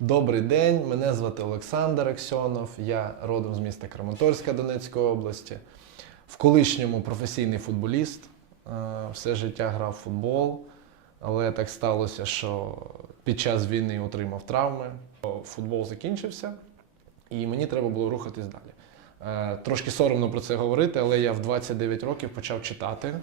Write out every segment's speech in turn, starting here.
Добрий день, мене звати Олександр Аксьонов, я родом з міста Краматорська Донецької області. В колишньому професійний футболіст. Е, Все життя грав в футбол, але так сталося, що під час війни отримав травми. Футбол закінчився, і мені треба було рухатись далі. Е, Трошки соромно про це говорити, але я в 29 років почав читати.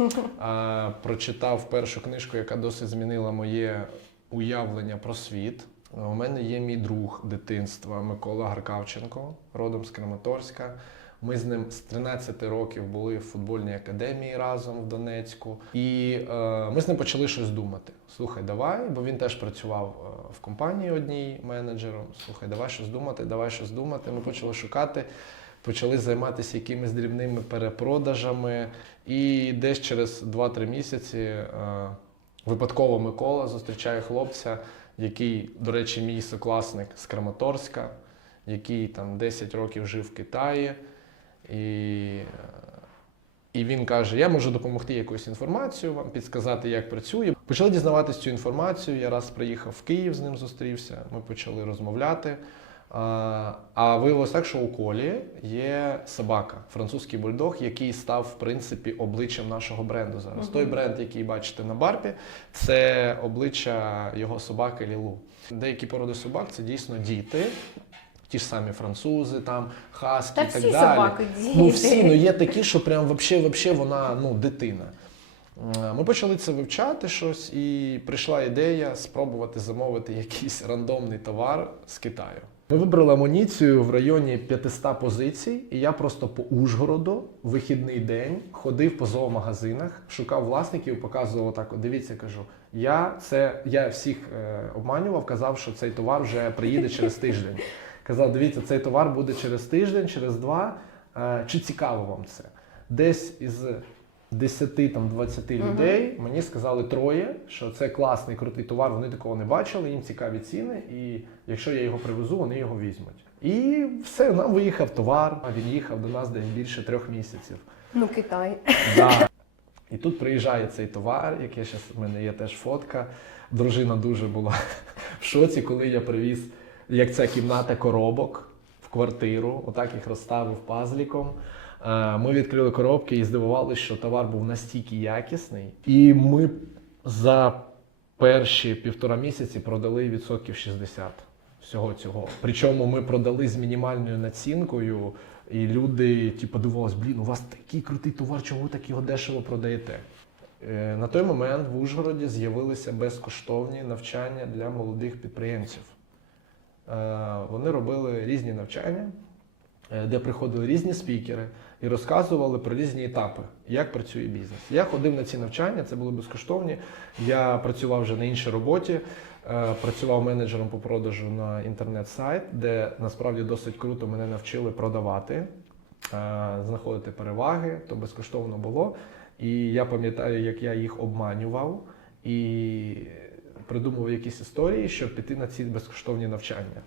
Е, Прочитав першу книжку, яка досить змінила моє уявлення про світ. У мене є мій друг дитинства Микола Гаркавченко, родом з Краматорська. Ми з ним з 13 років були в футбольній академії разом в Донецьку, і е, ми з ним почали щось думати. Слухай, давай, бо він теж працював е, в компанії одній менеджером. Слухай, давай щось думати, давай щось думати. Ми почали шукати, почали займатися якимись дрібними перепродажами. І десь через 2-3 місяці е, випадково Микола зустрічає хлопця, який, до речі, мій сокласник з Краматорська, який там 10 років жив в Китаї. І, і він каже: Я можу допомогти якоюсь інформацією, вам підсказати, як працює. Почали дізнаватися цю інформацію. Я раз приїхав в Київ, з ним зустрівся. Ми почали розмовляти. А, виявилось так, що у Колі є собака, французький бульдог, який став в принципі обличчям нашого бренду зараз. Мгм. Той бренд, який бачите на Барбі, це обличчя його собаки Лілу. Деякі породи собак це дійсно діти. Ті ж самі французи, там хаскі Та і так всі далі. собаки діти. Ну всі, ну є такі, що прям вообще, вообще вона ну, дитина. Ми почали це вивчати щось, і прийшла ідея спробувати замовити якийсь рандомний товар з Китаю. Ми вибрали амуніцію в районі 500 позицій, і я просто по Ужгороду вихідний день ходив по зоомагазинах, шукав власників, показував так: дивіться, кажу, я це я всіх е, обманював, казав, що цей товар вже приїде через тиждень. Казав, дивіться, цей товар буде через тиждень, через два. Е, Чи цікаво вам це? Десь із 10 там 20 Мгм. людей мені сказали троє, що це класний крутий товар. Вони такого не бачили, їм цікаві ціни, і якщо я його привезу, вони його візьмуть. І все, нам виїхав товар. А він їхав до нас десь більше трьох місяців. Ну, Китай. Да. І тут приїжджає цей товар, який зараз в мене є теж фотка. Дружина дуже була в шоці, коли я привіз, як ця кімната коробок в квартиру, отак їх розставив пазліком. Е, Ми відкрили коробки і здивувалися, що товар був настільки якісний. І ми за перші півтора місяці продали відсотків 60 всього цього. Причому ми продали з мінімальною націнкою, і люди типу, дивувалися, блін, у вас такий крутий товар, чому ви так його дешево продаєте? Е, На той момент в Ужгороді з'явилися безкоштовні навчання для молодих підприємців. Е, Вони робили різні навчання, де приходили різні спікери і розказували про різні етапи, як працює бізнес. Я ходив на ці навчання, це були безкоштовні. Я працював вже на іншій роботі, е, працював менеджером по продажу на інтернет-сайт, де насправді досить круто мене навчили продавати, е, знаходити переваги, то безкоштовно було. І я пам'ятаю, як я їх обманював і придумував якісь історії, щоб піти на ці безкоштовні навчання.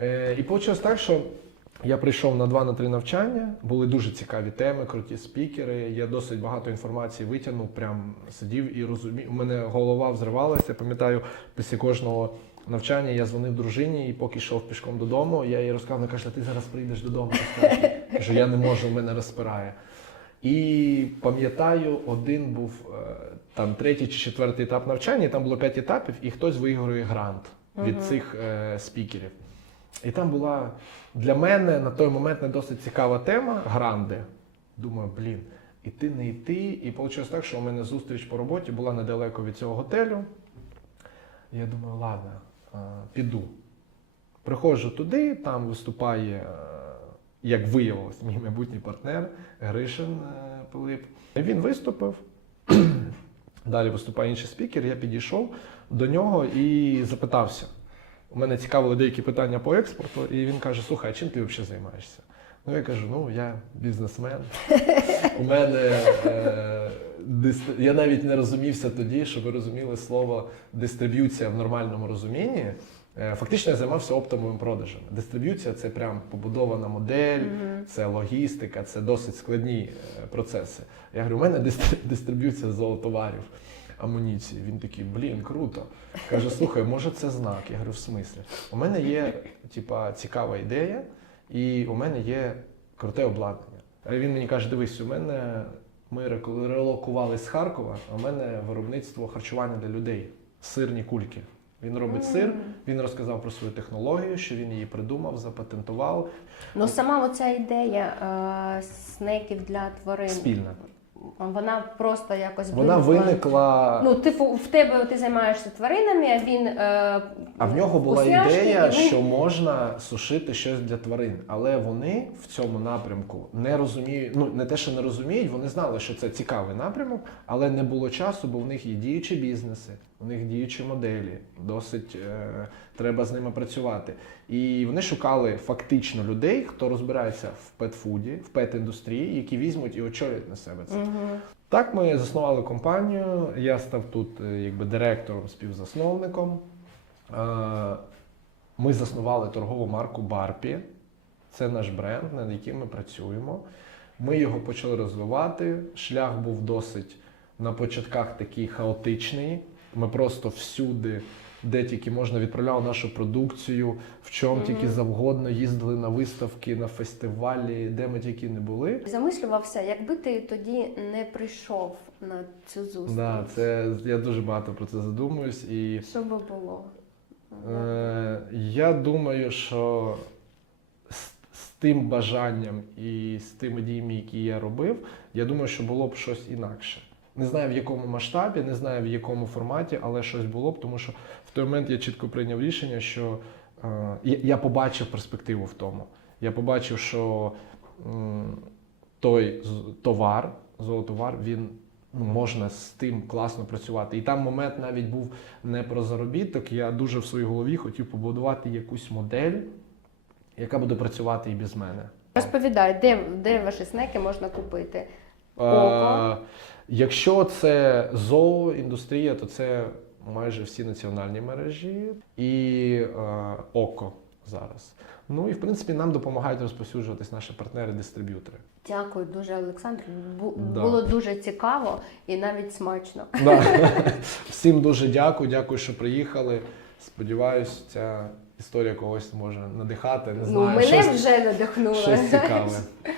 Е, І вийшло так, що я прийшов на два на три навчання, були дуже цікаві теми, круті спікери. Я досить багато інформації витягнув, прям сидів і розумів. У мене голова взривалася. Пам'ятаю, після кожного навчання я дзвонив дружині, і поки йшов пішком додому, я їй розказав, вона каже, ти зараз прийдеш додому. розкажеш». Кажу, я не можу, мене розпирає. І пам'ятаю, один був е, там третій чи четвертий етап навчання, там було п'ять етапів, і хтось виграє грант від цих е, спікерів. І там була для мене на той момент не досить цікава тема гранди. Думаю, блін, іти не йти. І вийшло так, що у мене зустріч по роботі була недалеко від цього готелю. Я думаю, ладно, піду. Приходжу туди, там виступає, як виявилось, мій майбутній партнер Гришин е, Пилип. Він виступив. Далі виступає інший спікер. Я підійшов до нього і запитався. У мене цікавили деякі питання по експорту, і він каже: Слухай, а чим ти взагалі займаєшся? Ну я кажу: ну я бізнесмен. У мене е, дис- я навіть не розумівся тоді, що ви розуміли слово дистриб'юція в нормальному розумінні. Е, Фактично я займався оптовими продажами. Дистриб'юція це прям побудована модель, Мгм. це логістика, це досить складні е, процеси. Я говорю, у мене дистри- дистриб'юція зоотоварів. Амуніції. Він такий, блін, круто. Каже, слухай, може це знак? Я говорю, в смислі? У мене є типа, цікава ідея, і у мене є круте обладнання. А він мені каже: дивись, у мене ми релокували з Харкова, а у мене виробництво харчування для людей, сирні кульки. Він робить сир, він розказав про свою технологію, що він її придумав, запатентував. Ну сама оця ідея е, снеків для тварин. Спільна. Вона просто якось Вона виникла. Ну, типу, в тебе ти займаєшся тваринами, а він. Е, А в нього була вкусняшки, ідея, і він- що можна сушити щось для тварин, але вони в цьому напрямку не розуміють. Ну не те, що не розуміють, вони знали, що це цікавий напрямок, але не було часу, бо в них є діючі бізнеси, у них діючі моделі. Досить е, треба з ними працювати. І вони шукали фактично людей, хто розбирається в петфуді, в пет-індустрії, які візьмуть і очолять на себе це. Мгм. Так, ми заснували компанію. Я став тут е, якби директором, співзасновником. Е, Ми заснували торгову марку Барпі. Це наш бренд, над яким ми працюємо. Ми його почали розвивати. Шлях був досить на початках такий хаотичний. Ми просто всюди, де тільки можна, відправляли нашу продукцію, в чому Мгм. тільки завгодно, їздили на виставки, на фестивалі, де ми тільки не були. Замислювався, якби ти тоді не прийшов на цю зустріч. Да, це я дуже багато про це задумуюсь, і Що би було? е, я думаю, що з, з тим бажанням і з тими діями, які я робив, я думаю, що було б щось інакше. Не знаю в якому масштабі, не знаю в якому форматі, але щось було б, тому що в той момент я чітко прийняв рішення, що е, я, побачив перспективу в тому. Я побачив, що м, той товар, золотовар, він ну, можна з тим класно працювати. І там момент навіть був не про заробіток. Я дуже в своїй голові хотів побудувати якусь модель, яка буде працювати і без мене. Розповідай, де, де ваші снеки можна купити? Е. якщо це зооіндустрія, то це майже всі національні мережі і е, око зараз. Ну і в принципі нам допомагають розповсюджуватись наші партнери-дистриб'ютори. Дякую дуже, Олександр. Бу- Да. Було дуже цікаво і навіть смачно. Да. Всім дуже дякую, дякую, що приїхали. Сподіваюсь, ця історія когось може надихати. Не Ну, мене щось, вже надихнуло. щось цікаве.